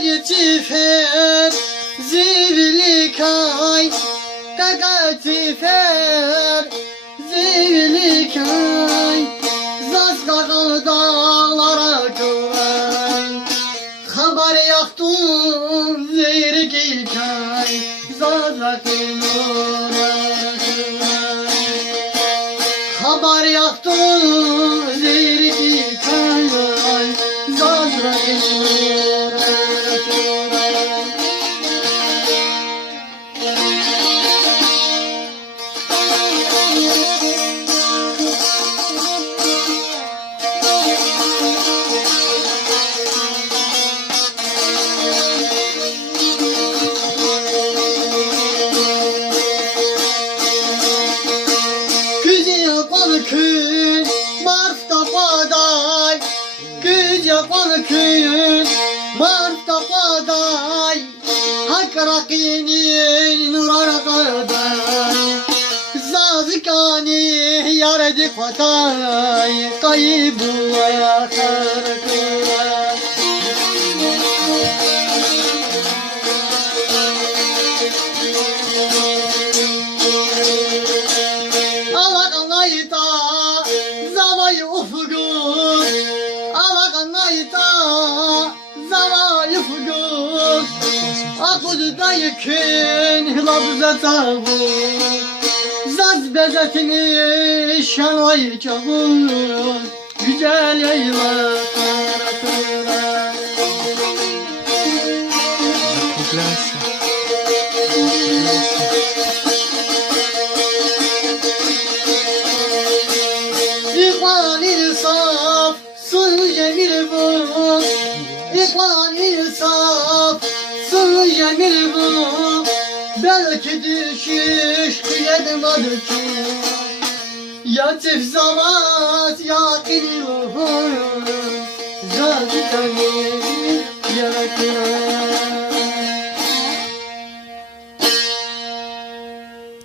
cifer zivli kay Kaka cifer zivli kay Zaz kakal dağlara kıvay Haber yaktun zirgi kay Zaz kakılora kıvay Haber yaktun zirgi kay Zaz kakılora Kün Mart'ta paday Güz yapan kün Mart'ta paday Hak rakinin nurar karday Zazikani yaredi patay Kaybu ayakar kıray Akudda yıkın labza tavu Zaz bezetini şanoy çabuk Güzel yayla kara İkbal insaf Sul cemil bu İkbal insaf Sul cemil bu Belki düşüş kıyedmadı ki Ya tifzamat ya kıyım